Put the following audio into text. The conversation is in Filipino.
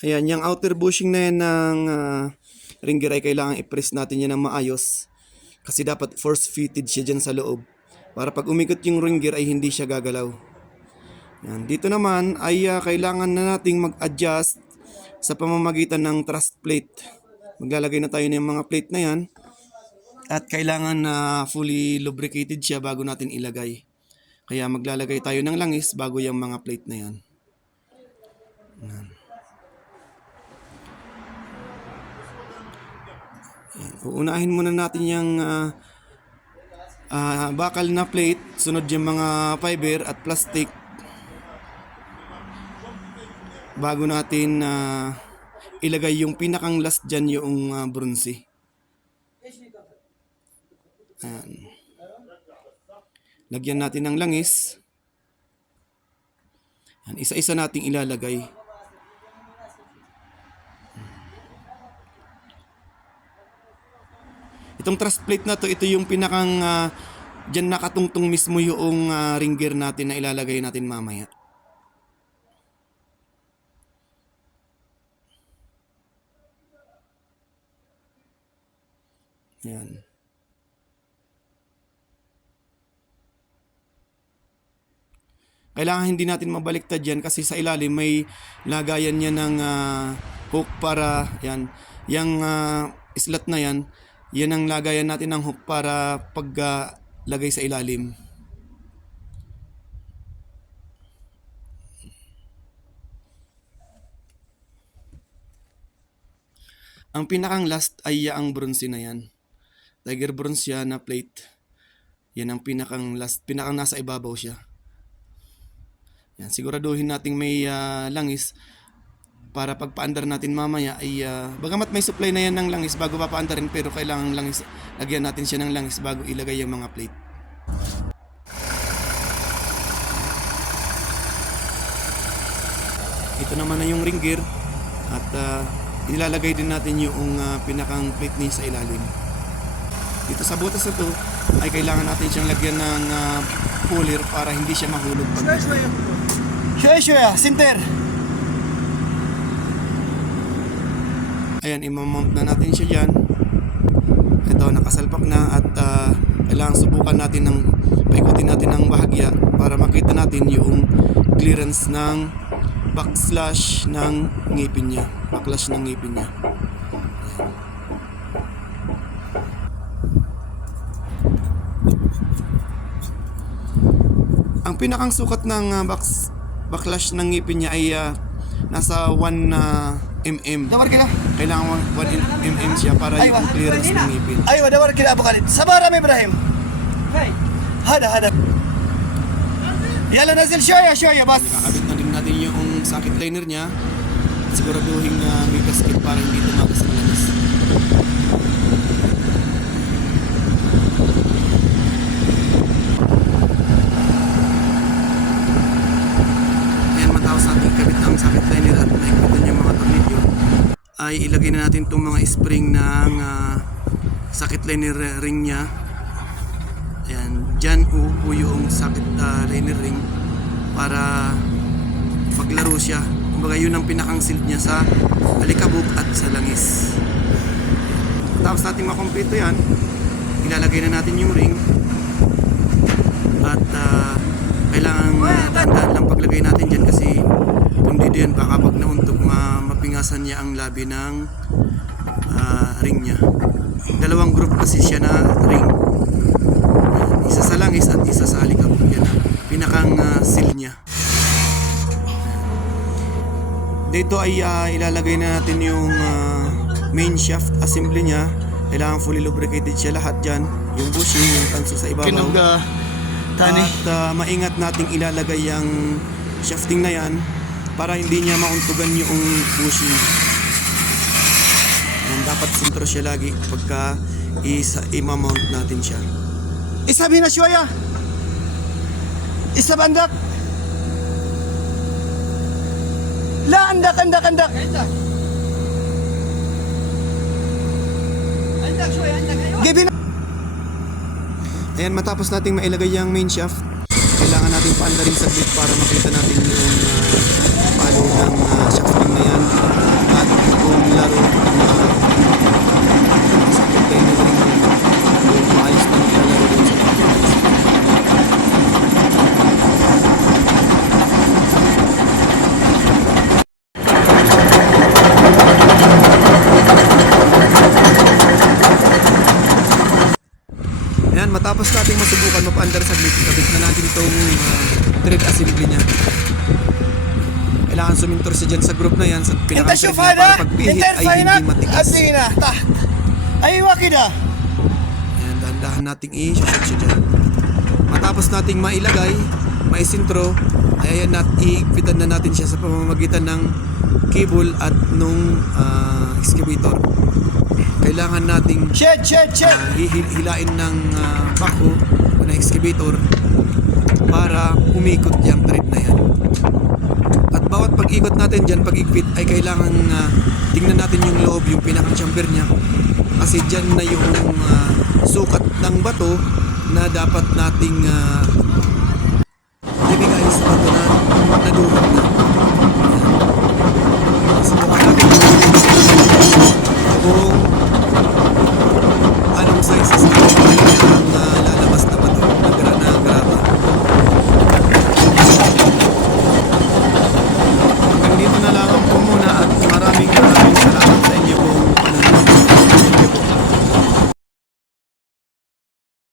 Ayan, yung outer bushing na yan ng ah, ring gear ay kailangan i-press natin yan ng maayos. Kasi dapat force fitted siya dyan sa loob. Para pag umikot yung ring gear ay hindi siya gagalaw. Yan. Dito naman ay ah, kailangan na nating mag-adjust sa pamamagitan ng thrust plate. Maglalagay na tayo ng mga plate na yan. At kailangan na fully lubricated siya bago natin ilagay. Kaya maglalagay tayo ng langis bago yung mga plate na yan. Yan. Uunahin muna natin yung ah, ah, bakal na plate, sunod yung mga fiber at plastic bago natin ah, ilagay yung pinakang last dyan yung uh, bronze. Ayan. Lagyan natin ng langis. Isa-isa nating ilalagay. Itong truss plate na to, ito yung pinakang uh, dyan nakatungtong mismo yung ah, ring gear natin na ilalagay natin mamaya. Yan. Kailangan hindi natin mabaliktad yan kasi sa ilalim may lagayan niya ng ah, hook para yan. Yung ah, slot na yan, yan ang lagayan natin ng hook para pag ah, lagay sa ilalim. Ang pinakang last ay ang bronze na yan. Tiger bronze yan na plate. Yan ang pinakang last, pinakang nasa ibabaw siya. Yan, siguraduhin nating may ah, langis para pag paandar natin mamaya ay ah, bagamat may supply na yan ng langis bago papaandarin pero kailangan langis lagyan natin siya ng langis bago ilagay yung mga plate. Ito naman na yung ring gear at ah, ilalagay din natin yung ah, pinakang plate niya sa ilalim. Dito sa butas na to ay kailangan natin siyang lagyan ng ah, puller para hindi siya mahulog pag Şöyle şöyle sinter. Ayan, imamount na natin siya dyan. Ito, nakasalpak na at ah, kailangan subukan natin ng paikutin natin ng bahagya para makita natin yung clearance ng backslash ng ngipin niya. Backlash ng ngipin niya. Ang pinakang sukat ng ah, backs, backlash ng ngipin niya ay ah, nasa 1 mm. Dawar kila. Kailangan mo 1 mm siya para Ay, yung clearance ng ngipin. Aywa, dawar kila abukalit. Sabaram Ibrahim. Hey. Hada, hada. Yala, nazil shoya, shoya, bas. Nakakabit na din natin yung sakit liner niya. Siguraduhin na uh, may gasket para hindi tumagas ang lanas. Ay ilagay na natin itong mga spring ng ah, socket liner ring niya. Ayan, dyan uupo yung socket ah, liner ring para paglaro siya. Kumbaga yun ang pinakang silt niya sa alikabok at sa langis. Tapos natin makompleto yan, ilalagay na natin yung ring at ah, kailangan uh, dahan lang paglagay natin dyan kasi kung dito yan baka pag nauntog ma mapingasan niya ang labi ng ah, ring niya. Dalawang group kasi siya na ring. Yan, Isa sa langis at isa sa alikabok yan ang pinakang ah, seal niya. Dito ay ah, ilalagay na natin yung ah, main shaft assembly niya. Kailangan fully lubricated siya lahat dyan. Yung bushing, yung tanso sa ibabaw. Kinuga. Tani. At ah, maingat nating ilalagay yung shafting na yan para hindi niya mauntugan yung bushing Yan, dapat sentro siya lagi pagka isa, imamount natin siya. Isa binasyoya isa bandak! La andak andak andak! Andak! Shoya andak ayo Ayan, matapos nating mailagay yung main shaft, kailangan natin paanda rin saglit para makita natin yung uh, lalo ng uh, ah, sa na yan at kung laro ng uh, ah, sa container ring yung maayos na naglalaro din sa container Ayan, matapos nating masubukan, mapaandar saglit, kabit na natin itong uh, thread assembly niya. Kailangan sumintor siya dyan sa group na yan sa Inta pinaka thread niya syufada, para pag pihit inter ay hindi matigas. at sige na, ta. Ay, wakid ah. Ayan, dahan-dahan nating i-shot siya dyan. Matapos nating mailagay, maisintro, ay ayan nat iigpitan na natin siya sa pamamagitan ng cable at nung ah, excavator. Kailangan nating Shed, shed, shed. ah, hi- hilain ng uh, backhoe o ng excavator para umikot yung thread na yan. Pag-ikot natin dyan, pag-ikpit, ay kailangan ah, tingnan natin yung loob, yung pinakang chamber niya. Kasi dyan na yung ah, sukat ng bato na dapat nating uh,